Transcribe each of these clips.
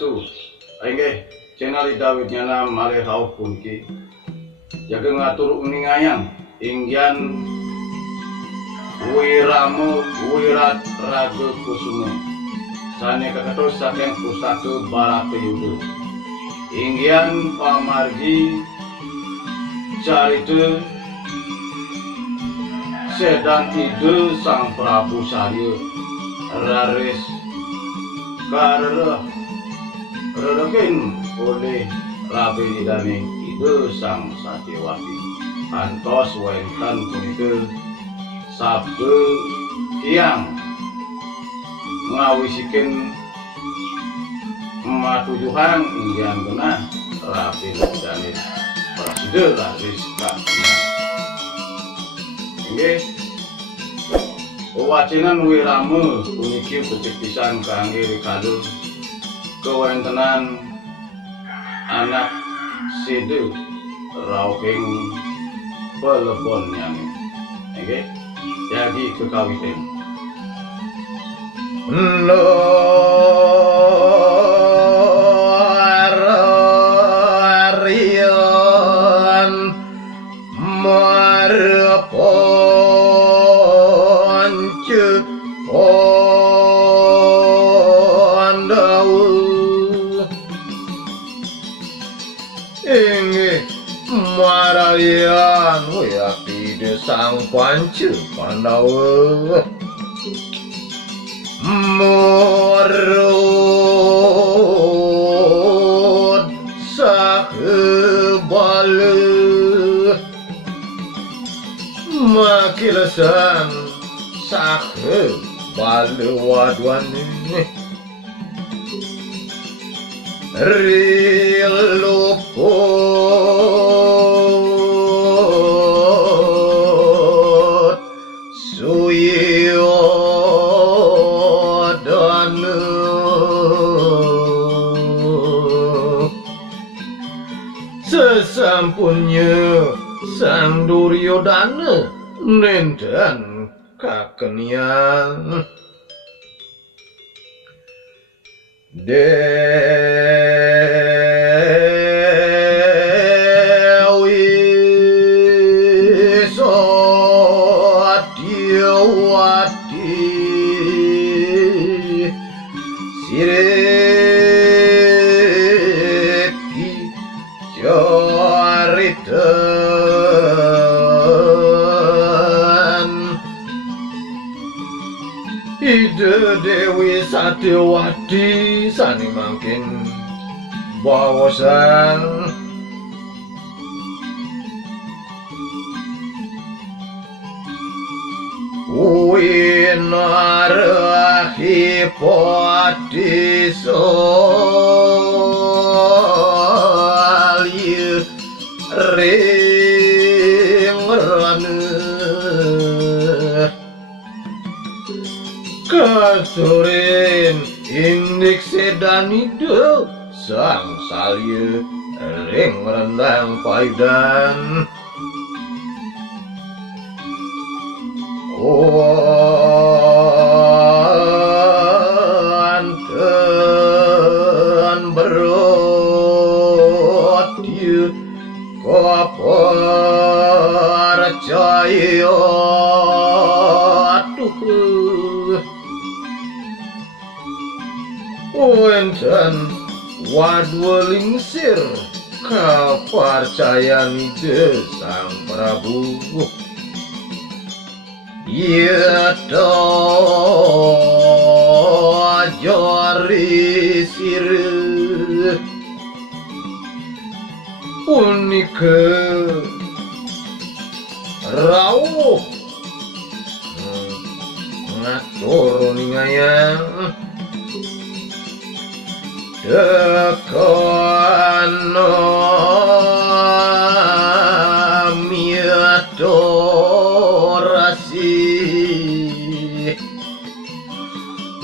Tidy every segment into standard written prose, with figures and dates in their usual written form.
Swastiastu. Inggih channel Dawidnya malih rauh puniki. Jaga ngatur uningayang inggian Wirama Wirat Ragakusuma. Sane kaketos saking Pustaka Bharata Yudha. Inggian pamargi carita sedan ide sang Prabu Salya raris kareraken oleh Rabi dane ide sang Satyawati. Antos wenten punika sabda tiyang ngawisiken matujuhan inggian genah Rabi dane prasida raris kakina. Inggih wacinan Wirama puniki becik pisan kangge rikala kewentenan anak sida rauhing Pelebon nyami. Nggih, jadi kekawitan. Larian marapon cek ondaul inggih maralian wayakti desang pancu pandawa morod sakebale makilasan sakebale wadwane riluput suyo sesampunnya sang Duryodana nenden kakenian Dewi Satyawati sireki jaritan ide Dewi Satyawati sani mangkin bawasan winarahi pati Salya ringrana kasurin indik sedan ide sang Salya ring rendang paidan anten berotyu kapercaya tuh wenten wadwelingsir kapercayaan ide sang Prabhu yata jari sire unika rawuh ngatur ningayang dekana miatorasi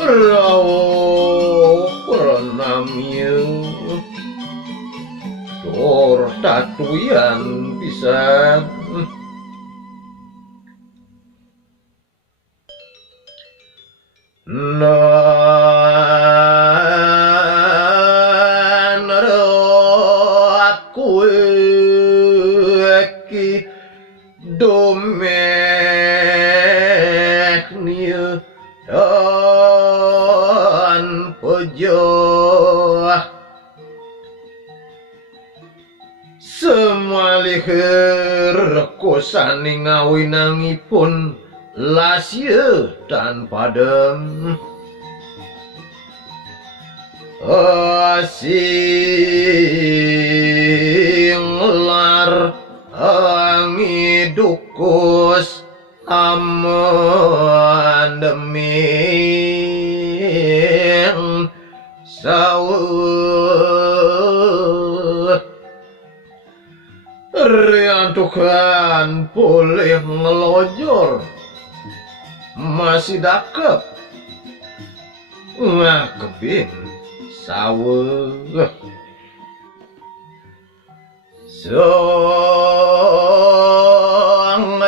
rawuh pranamya tur tatuyan pisan domek nieu dan pejoh semalih rekosan ngawinangipun lasya dan padem singlar angi dukus amandeming sawuh riantukan boleh ngelojor masih dakep ngakebin sawuh sang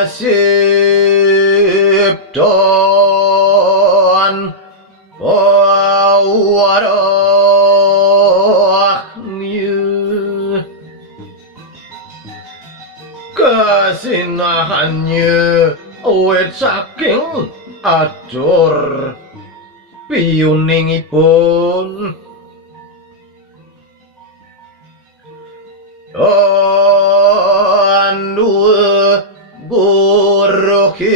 sipton pawarahnya kasinahannya awet saking atur piyuningipun Andua buruking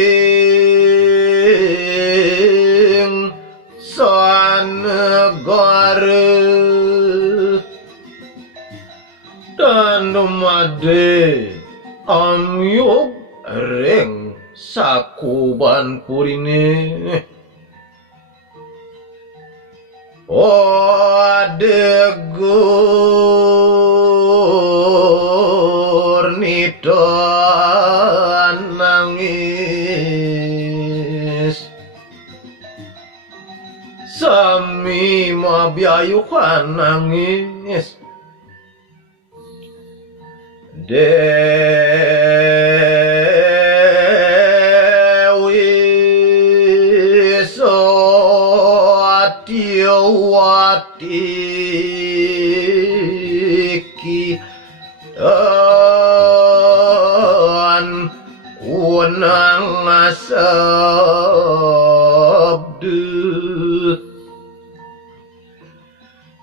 sanegara dan dumade amyog ring sakuban purine Odegur nidan nangis sami mabiyayukan nangis Dewi Satyawati dan unang sabdu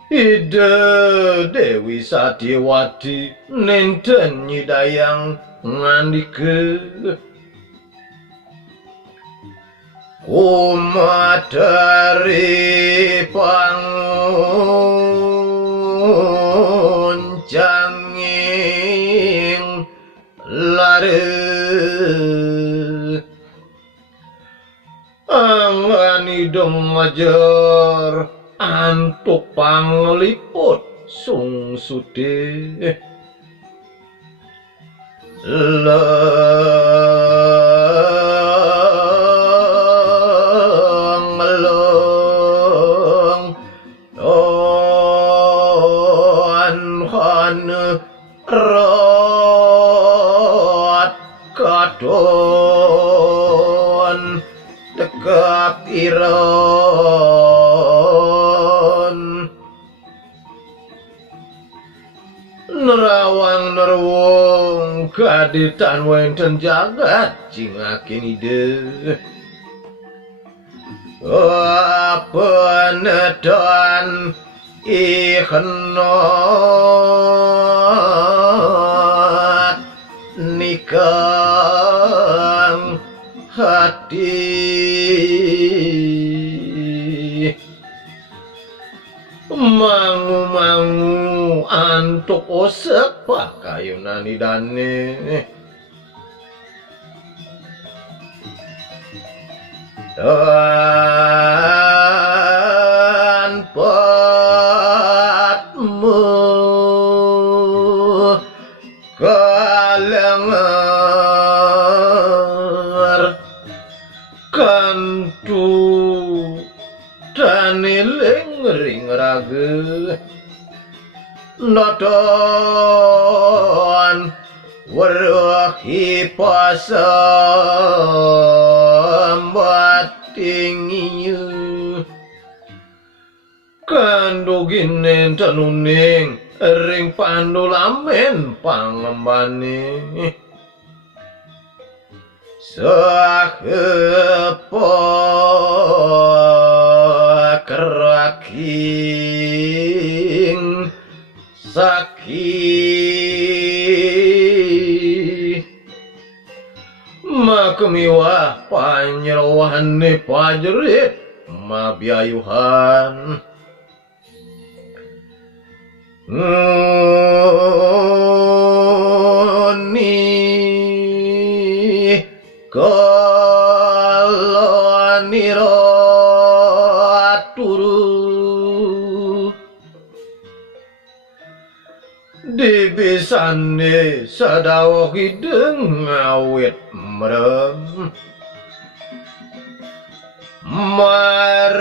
ide Dewi Satyawati nenten nyidayang ngandike umat dari panguncanging lare angani dengajar antuk pangliput sungsude meleng han rot katon tekap iron nerawang nerwong kaditan wenten jagat cingakin ide penetan ikhnot nikang hati mangu-mangu antuk osek pakayunan idane dan patmu kalengar kantu taniling ring raga nodon warahi pasambatinginya kandoginen tanuning ring pandulamen pangembane sahepo keraking sakit makemiwah panyerowane pajerit mabiyayuhan ngoni kaloniro turu dibisane sadawa hideng awit merem maretewat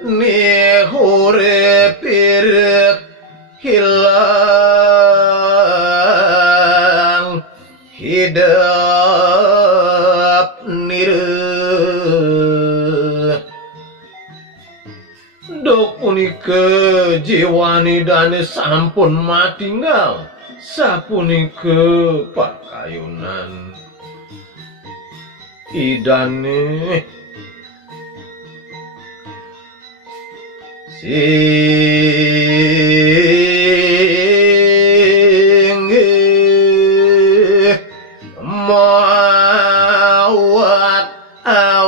ni hurip irit hilang hidup nire dok punika jiwani dane sampun matinggal sapunika pakayunan idane sing mawat awas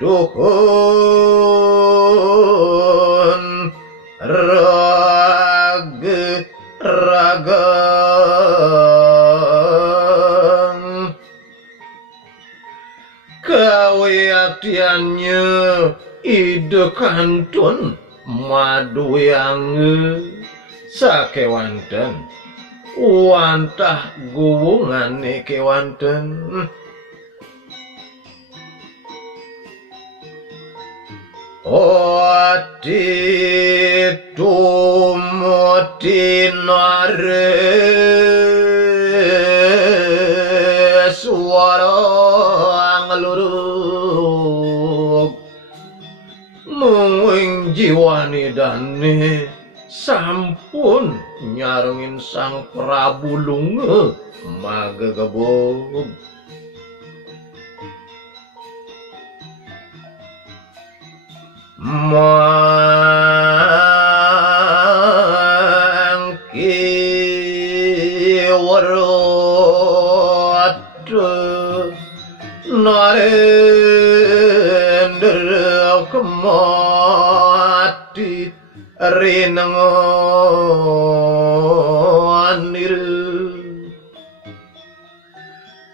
duhun raga kawiatiannya ide kantun madu yang sakewanten wantah guwungane kewanten oti tumutinare suara ngeluruk mung jiwani dane sampun nyarengin sang Prabu lunga magegebog mangki warot narender kemati rinengonir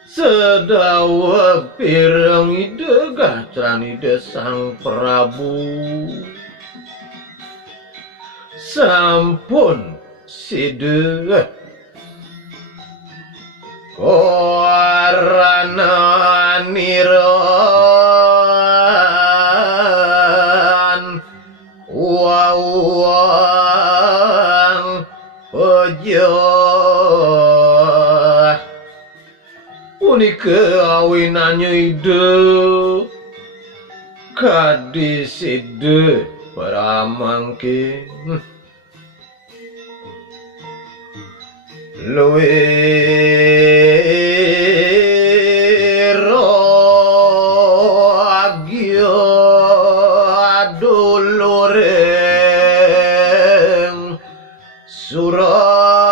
sedawa pirang ide gacranide sang Prabu sampun side korana niran wawang pejah punika awinannya ide kadiside paramangke luwero agyo dulureng suralayu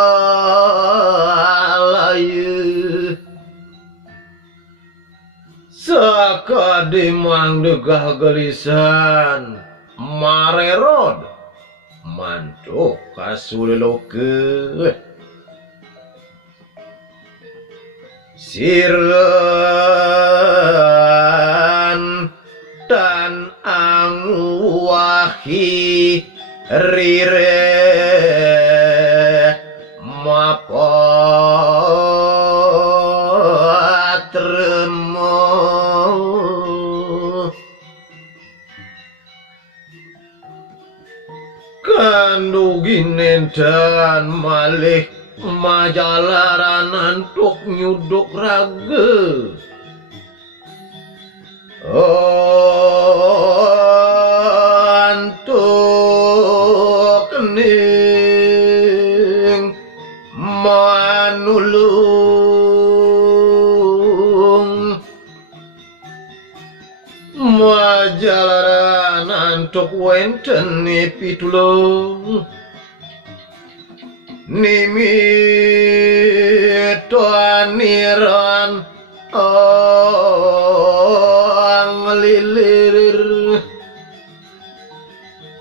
sakadimang degah gelisan marerod mantuk kasuleloke siran dan angwahi rire mapatremo kanduginen dan malih majalaran antuk nyuduk raga antuk nih majalaran antuk wenten pitulung nimito aniran lilir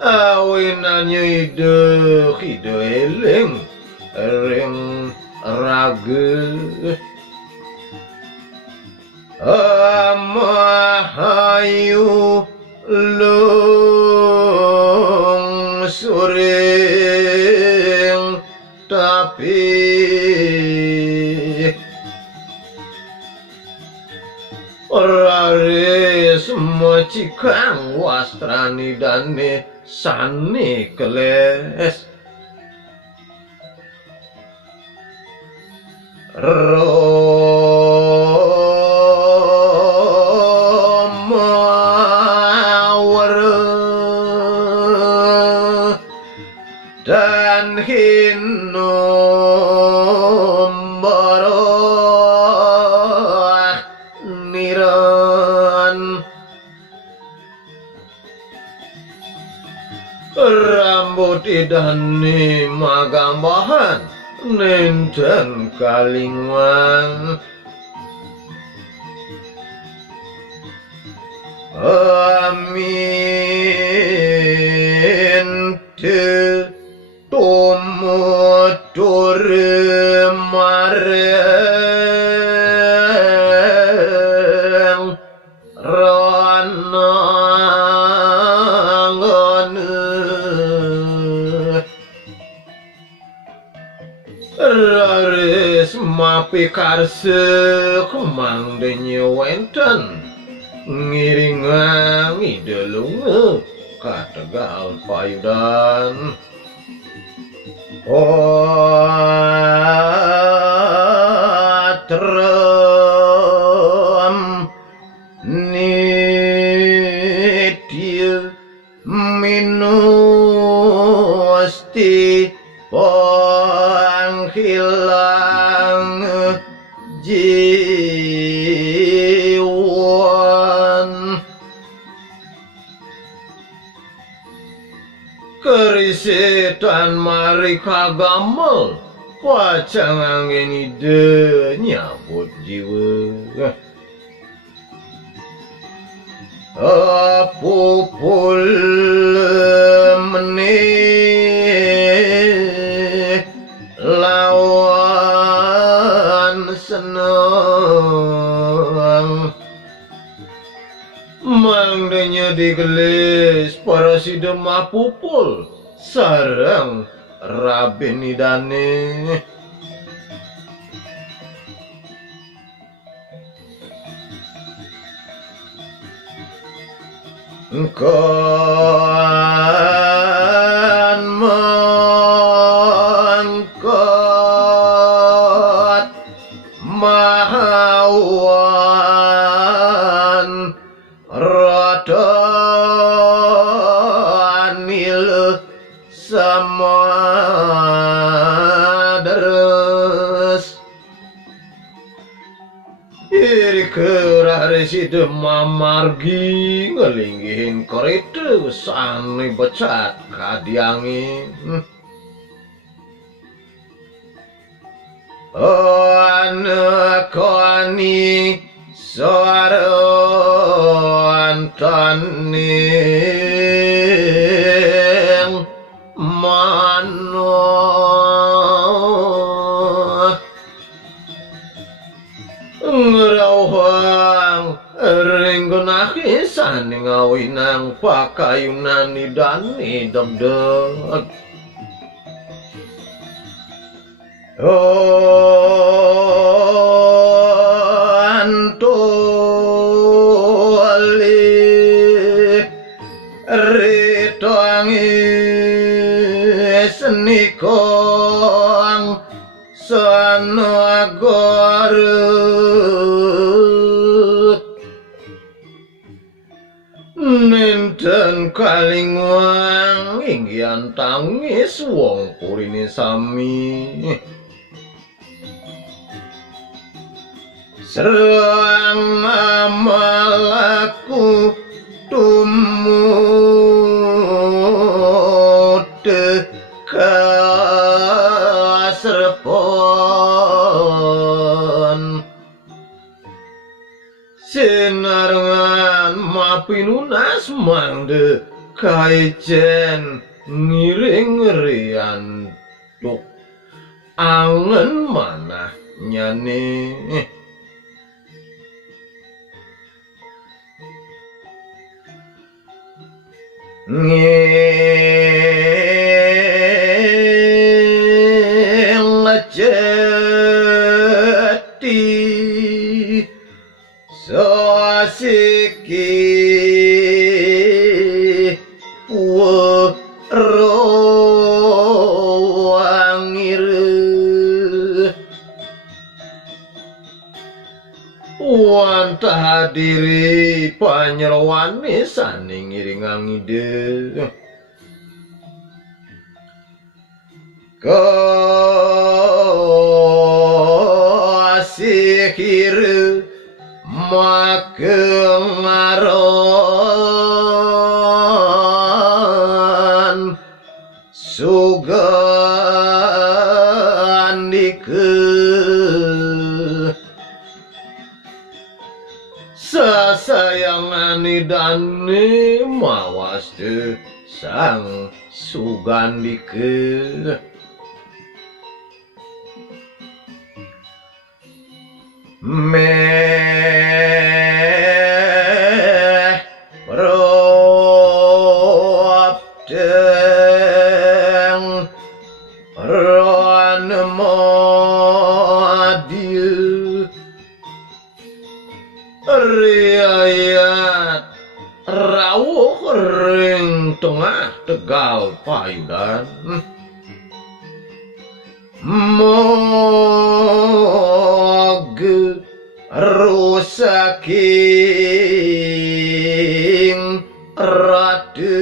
awinannya ide eling ring raga amahayu lung suring tapi raris macikang wastrani dane sani keles Romawara dan hinum baroh niran rambut idani magambahan nenten kalingwang amin te tumutur mareng raris mapi karse kumang denye wenten ngiringang idelunge kategal payudan atram nitil minusti panghilang jiwan kerisitan mari kagamel pacang angin ide nyabut jiwa apupul meneh lawan senang mangdanya digelis para sidemah pupul sarang rabin idane kan mangkat mahawan radanil sama deres iri kerari mamargi ngelinggihin korite sani becat kadiangin anakani sarantaning mano ngerawang ringgunaki sani ngawinang pakayunan idani degdeg antoli ritangi senikong sanagarut nenten kalingwang inggian tangis wong purini sami serang amalaku tu mude kasrepon sinarengan mapinunas mangde kaijen ngiring-ngerian tuk angen manah nyane ngejeti soasiki wantah hadiri panyerwane saning ngiringang ide kasihir makengaron sugandike sasayangane dane mawas teu sang sugandike meh propteng ron madieu riayat rawuh ring tengah tegal payudan moge rusaking rade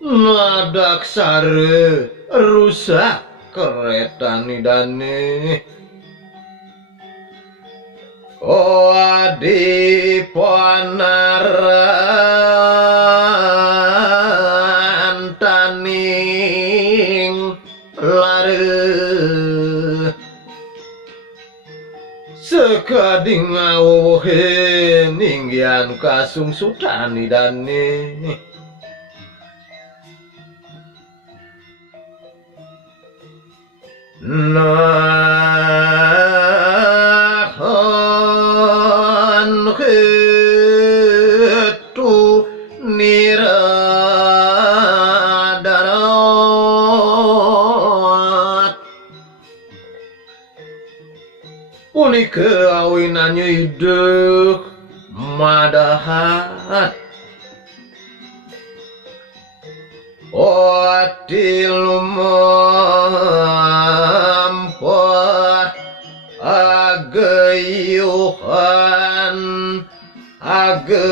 nadak sare rusak kereta nidane adi panaran taning lare sekading awuhe ninggian kasungsutani dane nahon hetu niradarat punika awinannya hidup madahat Adil mampah agayuhan agagwaning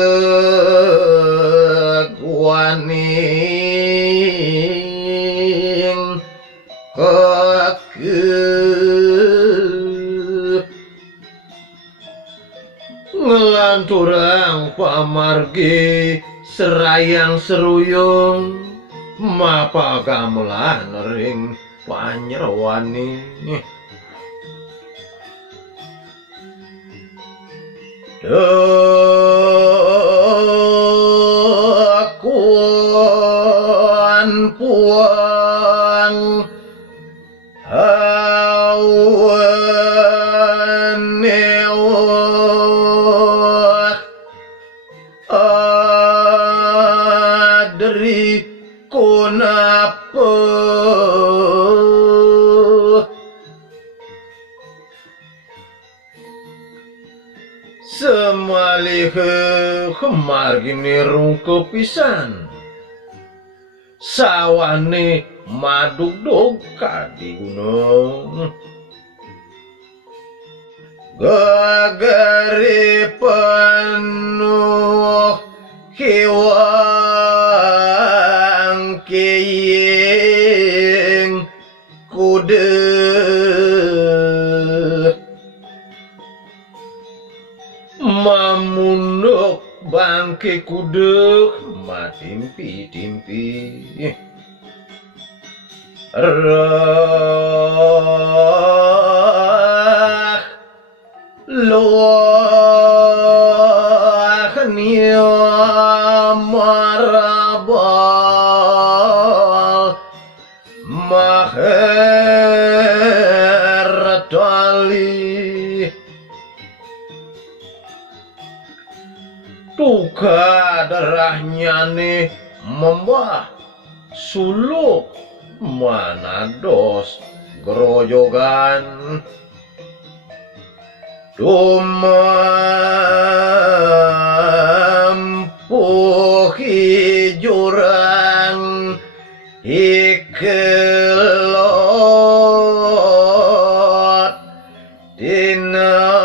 kake ngelanturang pamargi serayang seruyung mapa gamelan ring panyerwani dakuan puang awan newak adri kunapa semalih kemargi nirung kepisan sawane madugdog kadi gunung gagari penuh kiwang kiying kude mamuno Untuk bangke kuduk matimpi-timpi rah luah marabal maher tali tuka darahnya nih membah suluk manados gerojogan tumampuhi jurang ikelot dinantasan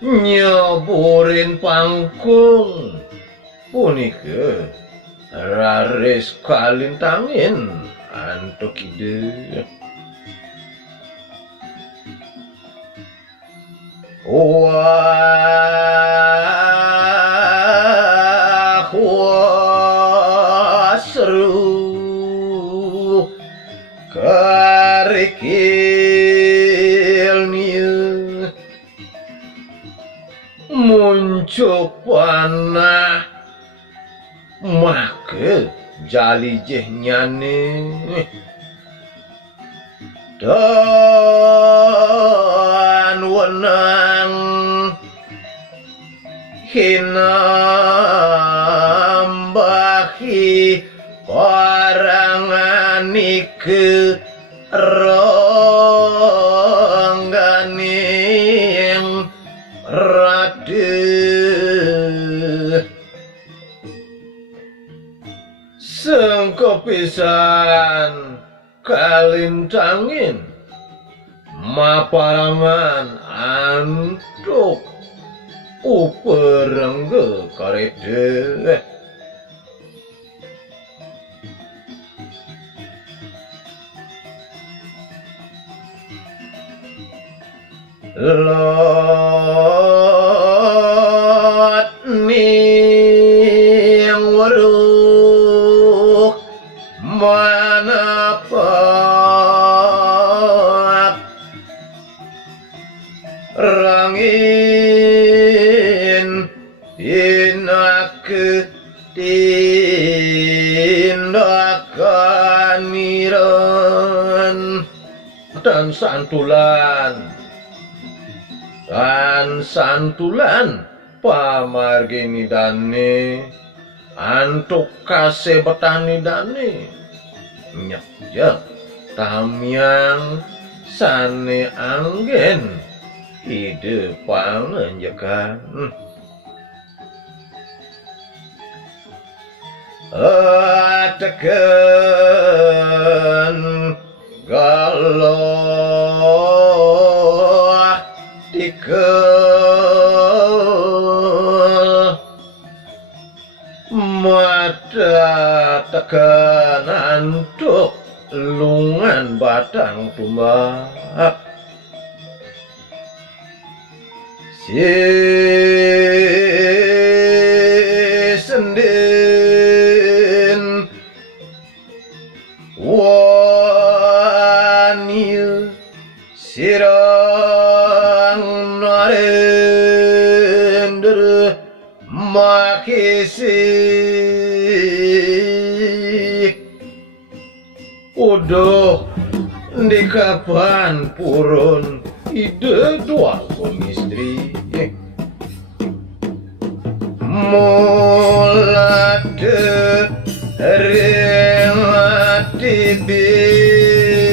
nyeburin pangkung punika raris kalintangin antuk ide wah wah seru karikilnya muncul panah maka jali jehnyane dan wenang hinambahi parangani ke rongganing rade sengkopisan kalintangin maparangan antuk uperengge karede lot ning waruh manapak rangin inak tindakan miran dan santulan pamargini dane antuk kase betani dane nyek tamyang sane anggen ide pangenjekan ateken galoh dikel mata tekan antuk lungan batang tumbak si senden wanil sirang narender makisi udah di kapan purun ide dua istri mulade remati besono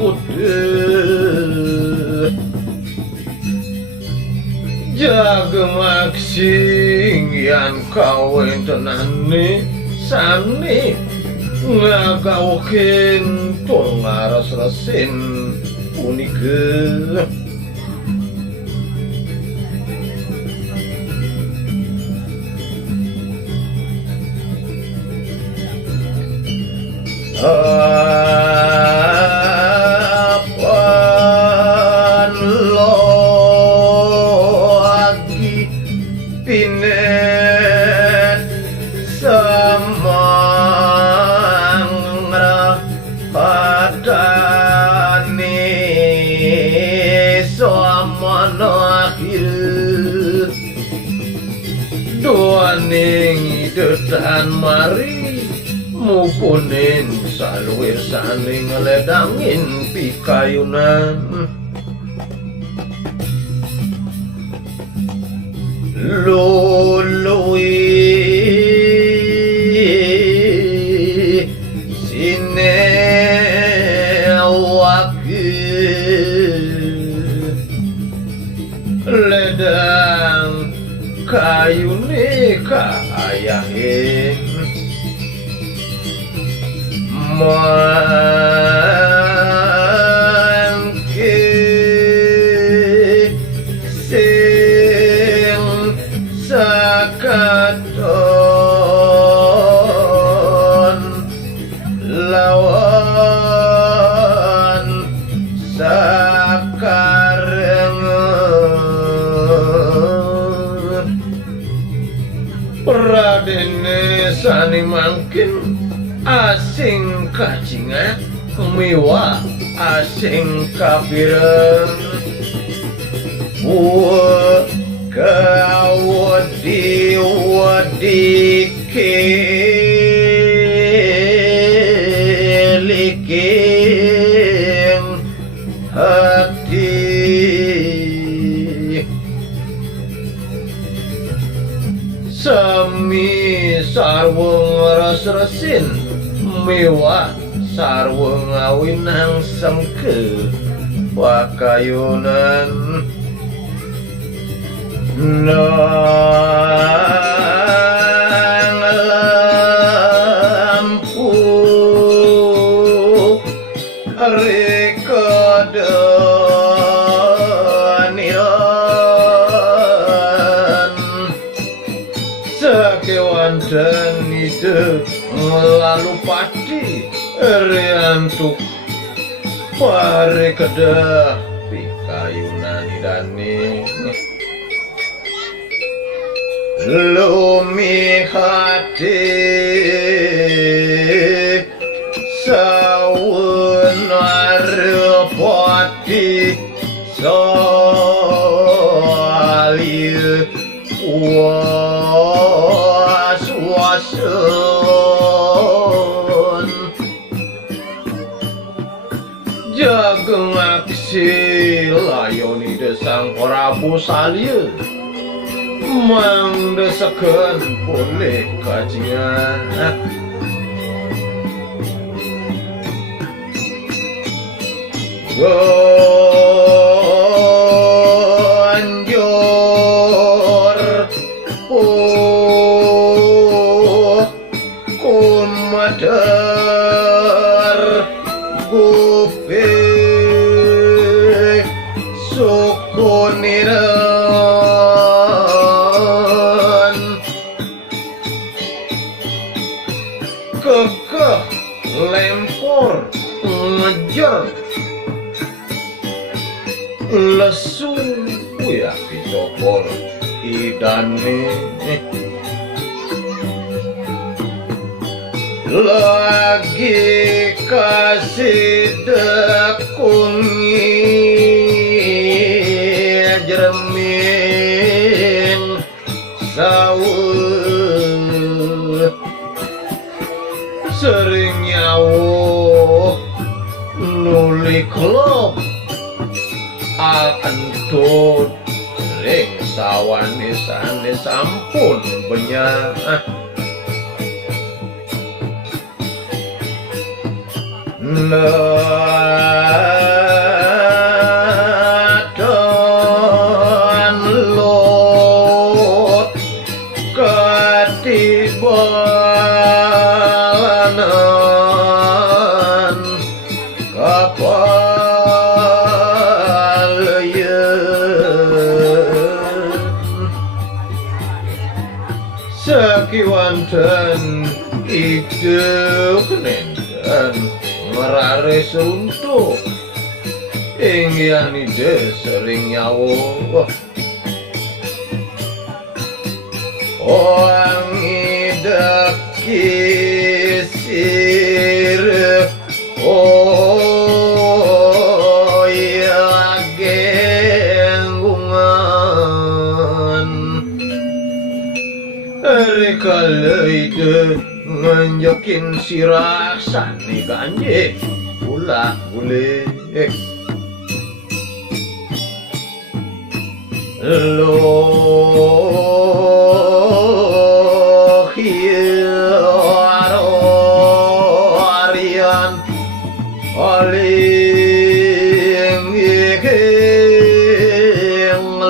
ude jaga maksing yang kawin tenane sane ngagaukin tur ngaras resin punika Apan lagi pinet semangra padane samana akhir doaning dedan mari mupunin saluwir saning ngeledangin pikayunan lului sinewake ledang kayune kayahin mangke sing sakaton lawan sakareng pradene sani mangkin asing kacingat miwa asing kapireng kawadi keliking hati sami sarwung res-resin miwa sarwa ngawinang sengke pakayunan nang lampu rekodaniran sakewanten ide lalu pati riantuk pare kedah pikayunan idane lumi hati sawunar pati soalir was-wasun jageng aksi layoni desang Prabu Salya mangdesakeun boleh kajian gonjor kumadar gupe sukuniran kekeh lempor ngejar lesu ya dicokor idane lagi kasih dekungi jermin sawul sering nyawo nuli klop antut ring sawanisane sampun benyah nadon lot katibanan kapalayan sakiwanten ikeu nenten ngerare seruntuk inggian ide sering nyawa orang ide kisir oh ya genggungan rekala ide nganjakin sirasan nih ganje pula boleh lo hiarian aling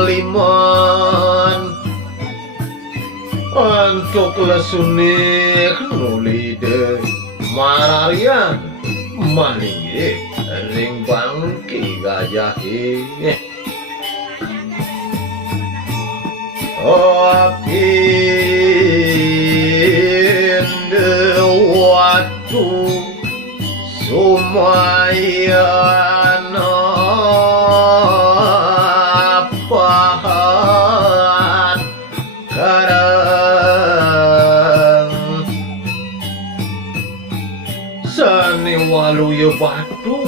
liman untuk lesunik nulide mararian maling ring bangki gajahi apinde waktu sumayana pahat karang sani walu ya batu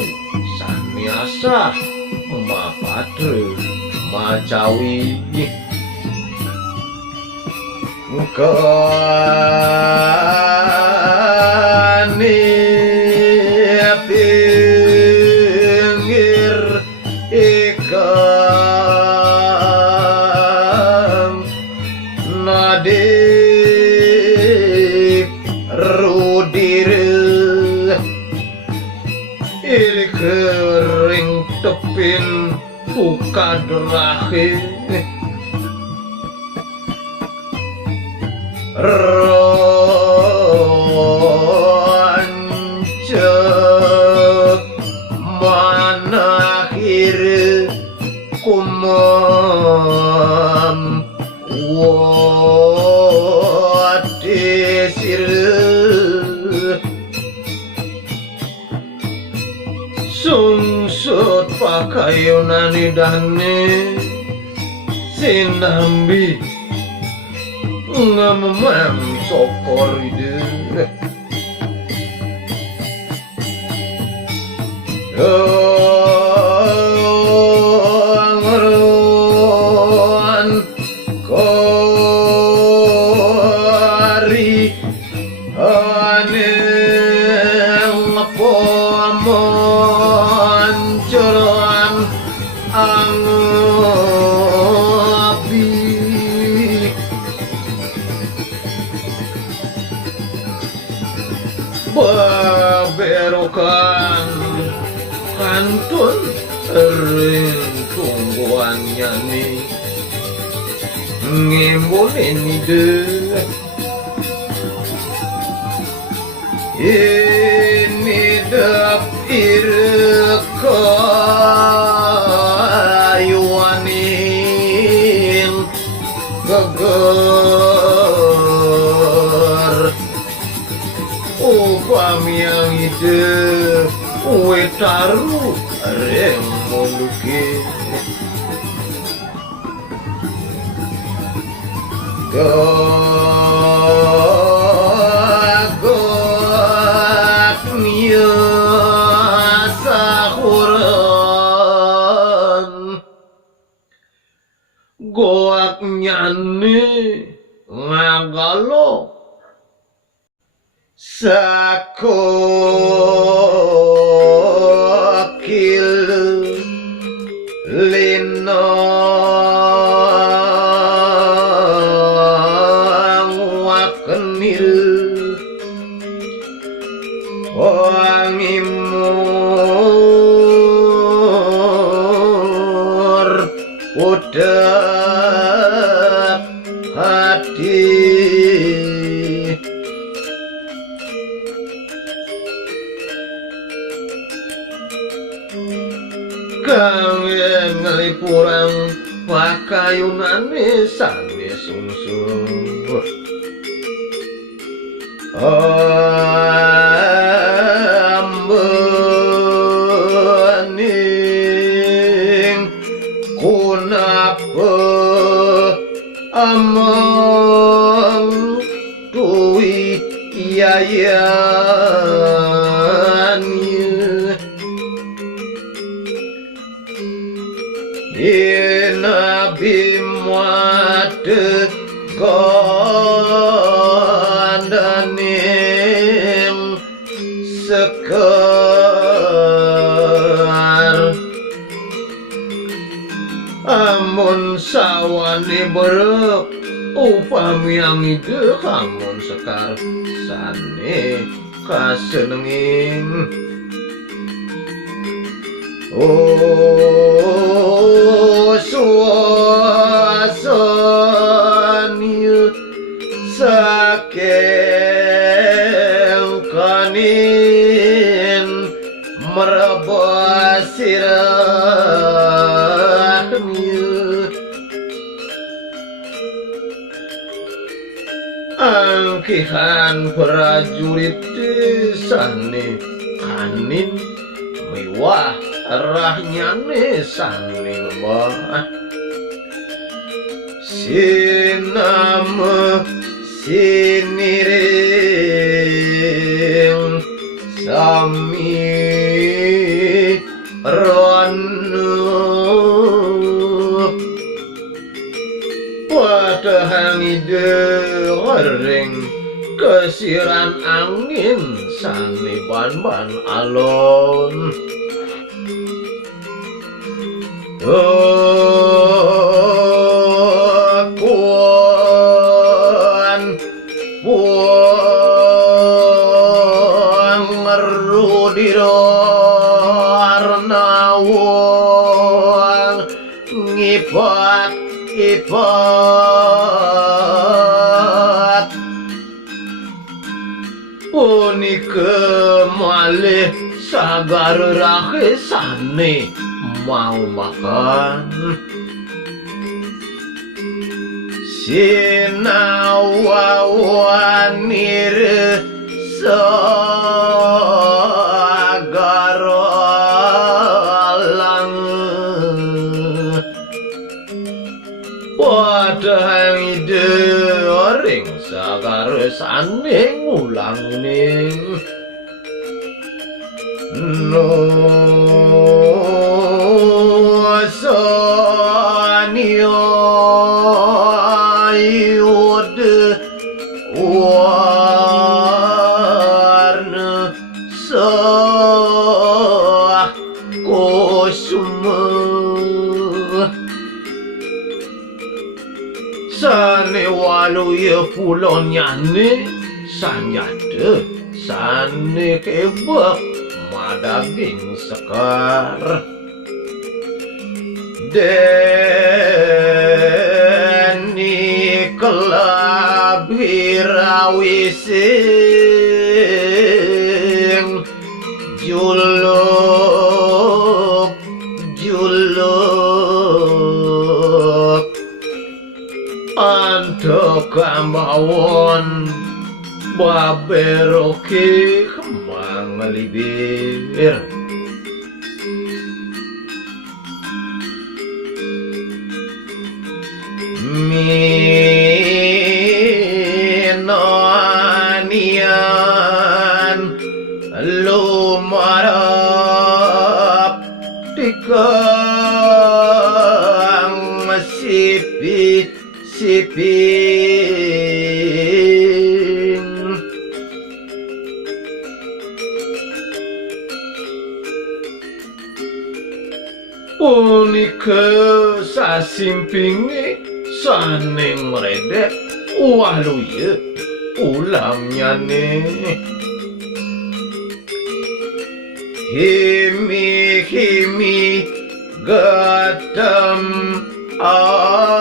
sani asa mapatre macawi kani pinggir ikan nadik rudir iri kering tepin buka derahe rancak manakhir kumam wadisir sungsut pakayunani dane sinambi ngamam sokor ide ngron kori ane ngapomon curan beberokan kantun ring tungguannya nih ngimbolin ide ini dapir kayuanin geger upami yang ide wetaru reng moluki gagak nia sahuran goak nyane ngagalo sakokil lino wakenil wangimur udah hati kangen ngelipurang pakayunane sane sungsung ambe bimwade gandaning sekar amun sawane berep upami ide amun sekar sane kasenenging suasani saking kanin merabasirahnya angkihan prajurit sane kanin mewah rahnyane saning bah sinama siniring sami ronu padahal ide ring kesiran angin sani ban-ban alon kuan puang ngerudiro arnawang ngipat ipat punike malih sagar rakesane mau makan sinawawanir sagar lang padahal ide ring sagar sane ngulang ning no sanio ayude warna sah kusuma sane walu ye pulonyane sanyade sane kebak madaging sekar deni kelabirawising juluk anto kambawon baberoke kembang libir minonian lumarap tikang siping punika sasimpinge saning meredek waluye ulamnyane himi gatam angkara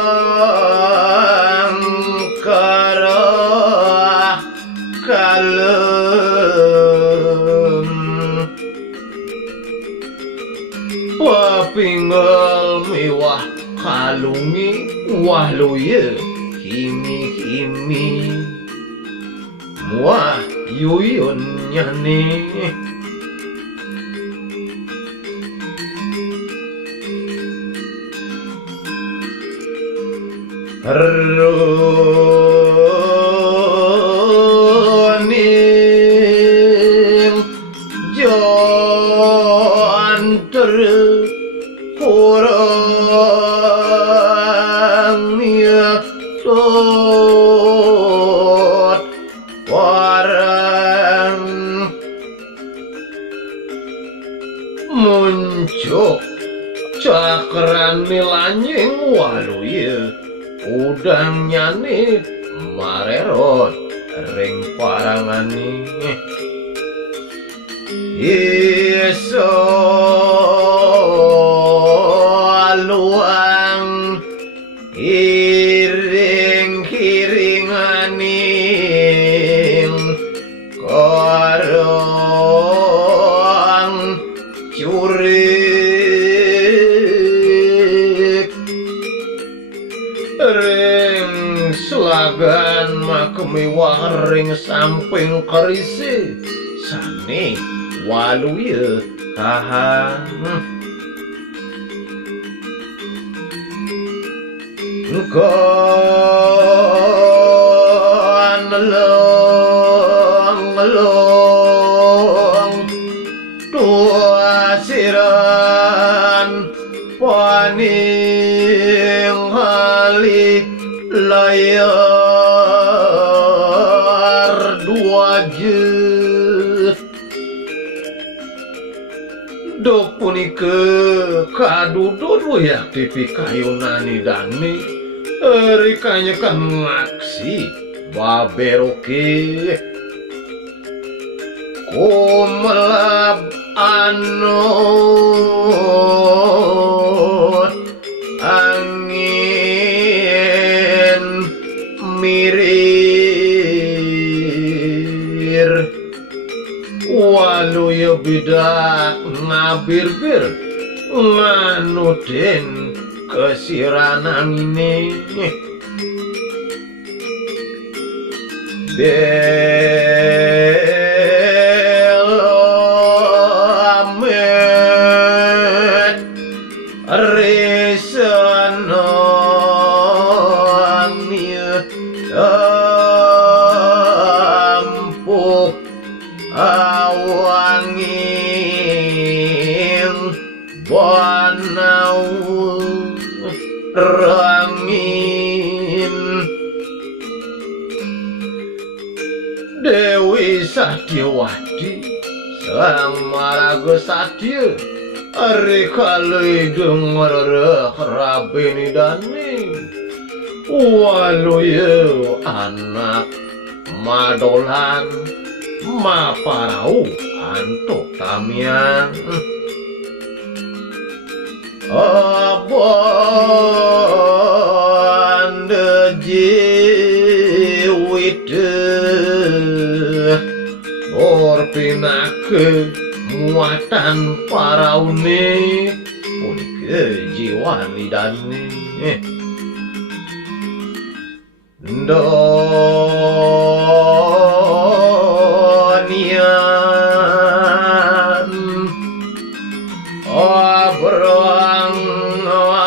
kalem wapinggal mewah kalungi waluye himi muah yuyun nyane roning janter pura muncul cakrane lanyeng waluye udang nyane marerot ring parangane iso luang iring-iringaning korong curik ring selagan makmewah ring samping kerise sane waluye kahang ngelong dua siran paning hali layar dua je dok punike kadudut ya pipi kayunani dani rikanya kan ngaksi baberoke kumelab anut angin mirir waluya bida ngabir-bir nganutin kesiranang ini Delamet resenangnya empuk awangin banau rangin Dewi Satyawati sang maraga satya arikalai denger rabeni dani waluye anak madolan maparau antuk tamian abon dejiwite orpinake muatan paraune punike jiwani dani donian obrang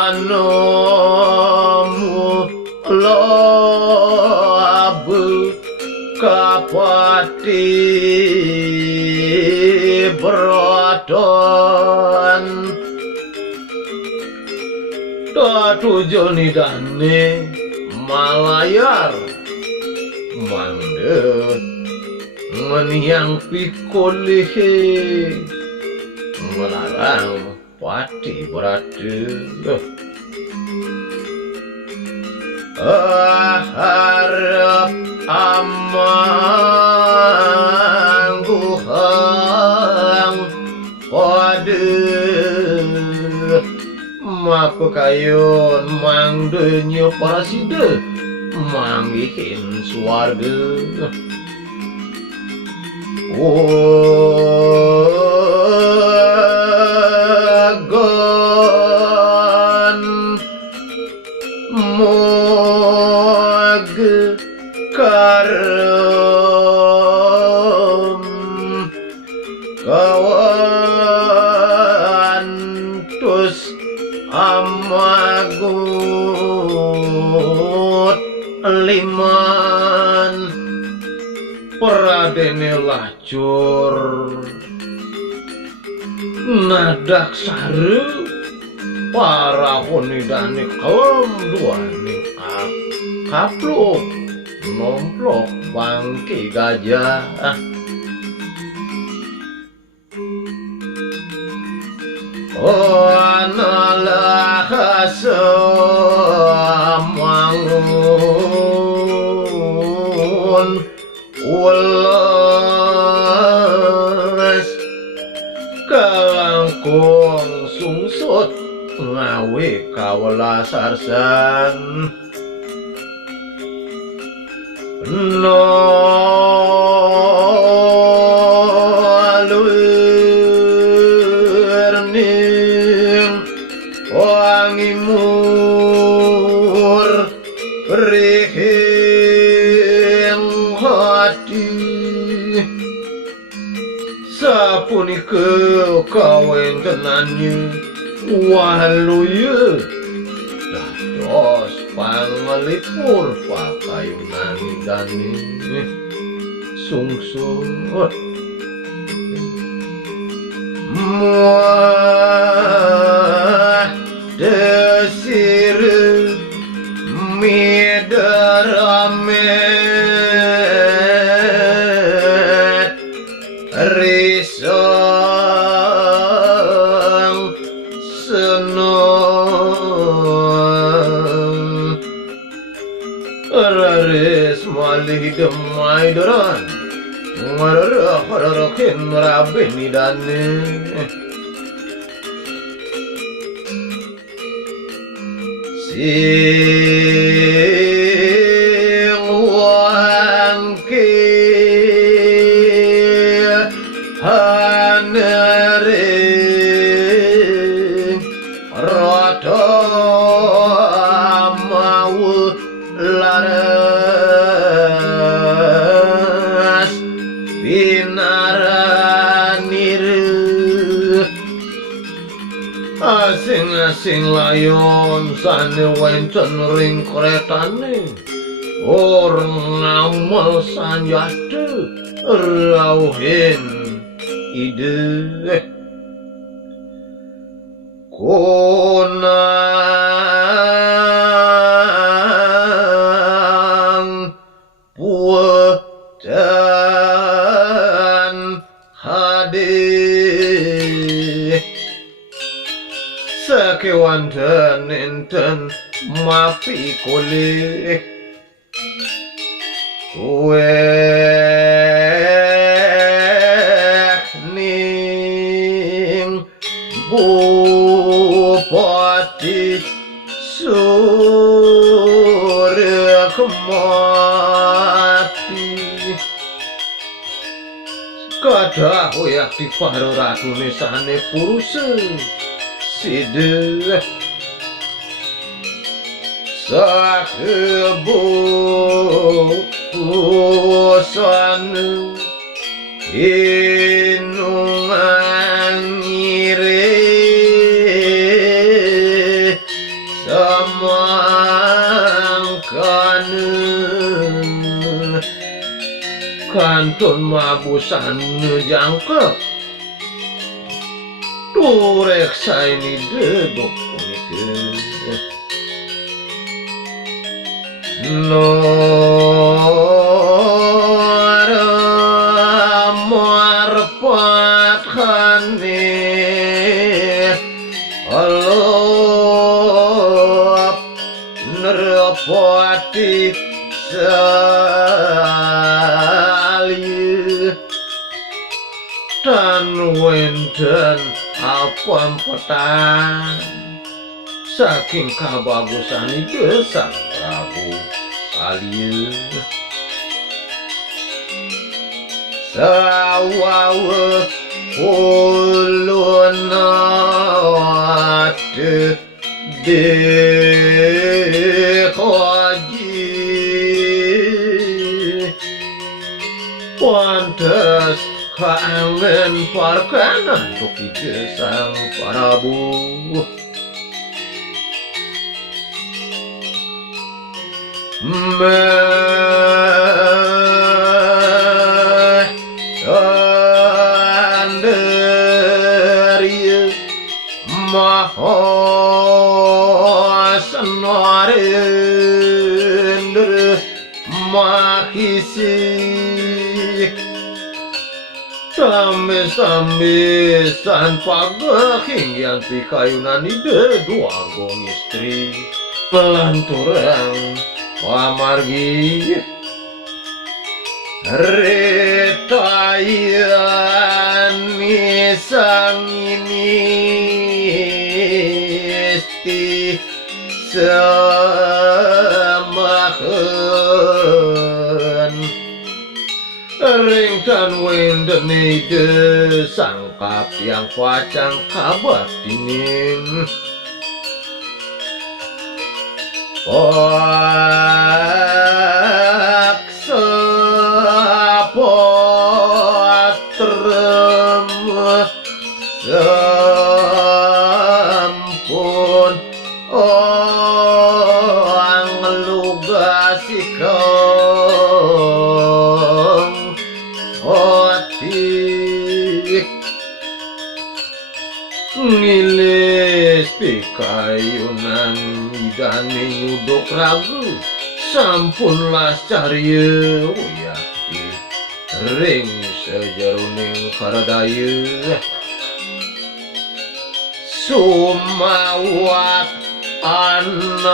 anomu loabu kapati berodon datujoni dane malayar mandet ngeniang pikolihe melarang pati berade harap amangguhang pade maka kayun mangdenyo paraside manggihin swarga wagon mog karam kawan tus amagut liman pradene lacur nadak saru para honidane kelem duane kapluk nomplok bangke gajah analah samangun ulas kalangkung sungsut ngawe kawelasarsan nalurning wangimur perihing hati sapunika kawentenannya waluye dados pangalipur pakayunan dani sungsut muah desir midaramet risang senang raris malih demai deran ngararakin rabeni dane sing wangke hanere rada mau laras binaranire asing-asing layon sane wenten ring kretane orang ngamal sanjata rauhin ide konang puatan hade sakewanten enten mapi koleh ning bupati surya kemati kadah hoyak di para ratu nesane purusa side sakebu sana inungan ngire samangkan kantun mabusan jangkep tureksa ini dedok punike Nora marpat khane alop nerapati salya tan wenten apam petang saking kabagusan itu sang Prabu Salya sawawa ulun ate dekoji pantes kangen parkanan untuk ide sang Prabu Andariya maha sanarendra mahisi Sami-sami san pagahingyan pikayunan ide dua gong istri pelanturang pamargi retayan nisang ini isti semahen ring dan wendene de sangkap yang pacang kabar dinin paksa potrem sampun ngelugasi ngilis pikayunan idane nyuduk ragu sampun lascarya uyati ring sejeroning karadaya sumawat anam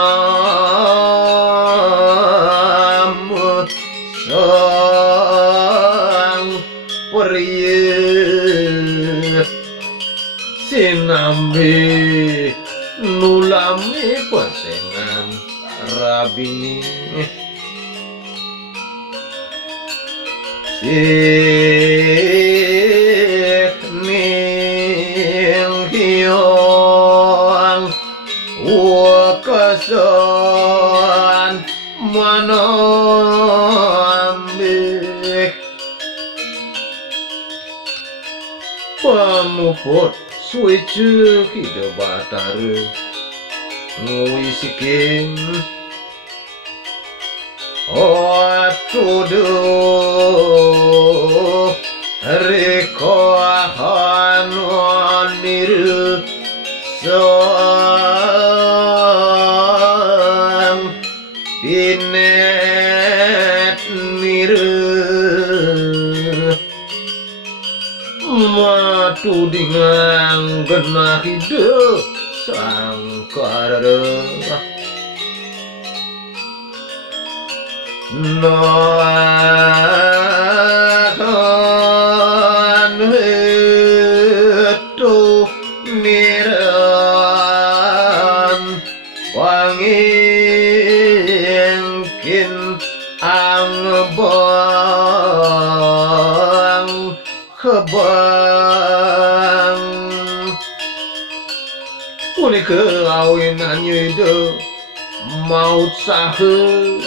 sang priya sinambi nulami pesengan rabini ning hiong wakasan manambik pamuput suicu kida batare nguisikin atudu rikohan niru soang pinet niru matu dengan genah hidup sangkara nahan itu niran wangingkin angbang kebang uli kawinannya itu maut sahe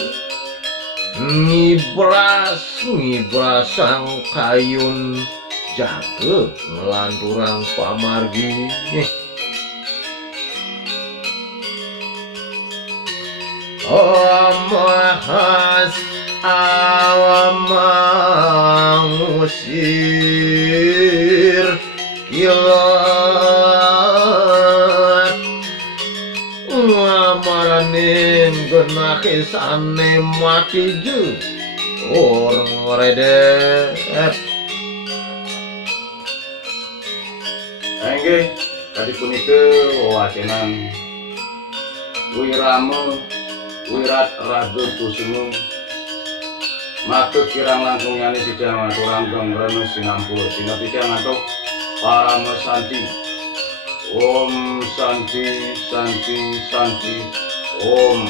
ngibrasang kayun jaga ngelanturang pamargi omahas awamangusir kilat ngamaranin genah kesane mati ju orang redet Nggih, tadi punika wawacenan Wirama Wirat Ragakusuma matur kirang langkung yani sidang aturang ganggrana singampur sinapika ngatuk parama santi Om Santi Santi Santi Om